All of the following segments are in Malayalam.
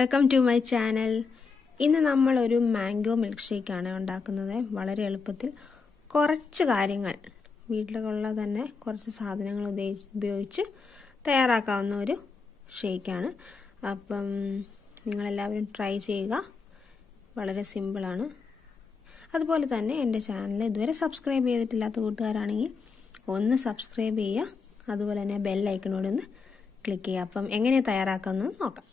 Welcome to my channel. ഇന്ന് നമ്മളൊരു മാംഗോ മിൽക്ക് ഷേക്കാണ് ഉണ്ടാക്കുന്നത്. വളരെ എളുപ്പത്തിൽ കുറച്ച് കാര്യങ്ങൾ വീട്ടിലുള്ള തന്നെ കുറച്ച് സാധനങ്ങൾ ഉപയോഗിച്ച് തയ്യാറാക്കാവുന്ന ഒരു ഷേക്കാണ്. അപ്പം നിങ്ങളെല്ലാവരും ട്രൈ ചെയ്യുക. വളരെ സിമ്പിളാണ്. അതുപോലെ തന്നെ എൻ്റെ ചാനൽ ഇതുവരെ സബ്സ്ക്രൈബ് ചെയ്തിട്ടില്ലാത്ത കൂട്ടുകാരാണെങ്കിൽ ഒന്ന് സബ്സ്ക്രൈബ് ചെയ്യുക. അതുപോലെ തന്നെ ബെൽ ഐക്കണോട് ഒന്ന് ക്ലിക്ക് ചെയ്യുക. അപ്പം എങ്ങനെ തയ്യാറാക്കാമെന്ന് നോക്കാം.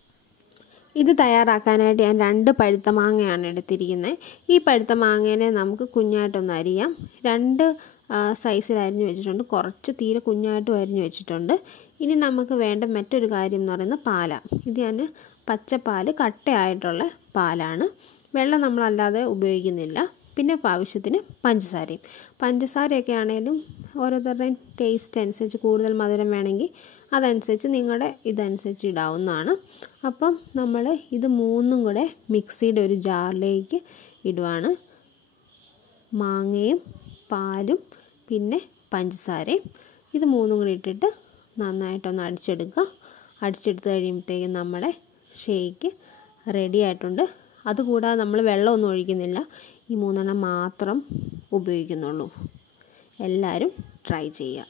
ഇത് തയ്യാറാക്കാനായിട്ട് ഞാൻ 2 പഴുത്ത മാങ്ങയാണ് എടുത്തിരിക്കുന്നത്. ഈ പഴുത്ത മാങ്ങേനെ നമുക്ക് കുഞ്ഞായിട്ടൊന്ന് അരിയാം. 2 സൈസിൽ അരിഞ്ഞു വെച്ചിട്ടുണ്ട്. കുറച്ച് തീരെ കുഞ്ഞായിട്ടും അരിഞ്ഞു വെച്ചിട്ടുണ്ട്. ഇനി നമുക്ക് വേണ്ട മറ്റൊരു കാര്യം എന്ന് പറയുന്നത് പാലാണ്. ഇത് ഞാൻ പച്ചപ്പാൽ കട്ടയായിട്ടുള്ള പാലാണ്. വെള്ളം നമ്മളല്ലാതെ ഉപയോഗിക്കുന്നില്ല. പിന്നെ ആവശ്യത്തിന് പഞ്ചസാരയൊക്കെ ആണെങ്കിലും ഓരോരുത്തരുടെയും ടേസ്റ്റ് അനുസരിച്ച് കൂടുതൽ മധുരം വേണമെങ്കിൽ അതനുസരിച്ച് നിങ്ങളുടെ ഇതനുസരിച്ച് ഇടാവുന്നതാണ്. അപ്പം നമ്മൾ ഇത് 3ഉം കൂടെ മിക്സിയുടെ ഒരു ജാറിലേക്ക് ഇടുവാണ്. മാങ്ങയും പാലും പിന്നെ പഞ്ചസാരയും ഇത് 3ഉം കൂടി ഇട്ടിട്ട് നന്നായിട്ടൊന്ന് അടിച്ചെടുക്കുക. അടിച്ചെടുത്ത് കഴിയുമ്പോഴത്തേക്കും നമ്മുടെ ഷേക്ക് റെഡി ആയിട്ടുണ്ട്. അതുകൂടാതെ നമ്മൾ വെള്ളമൊന്നും ഒഴിക്കുന്നില്ല. ഈ 3 മാത്രം ഉപയോഗിക്കുന്നുള്ളൂ. എല്ലാവരും ട്രൈ ചെയ്യുക.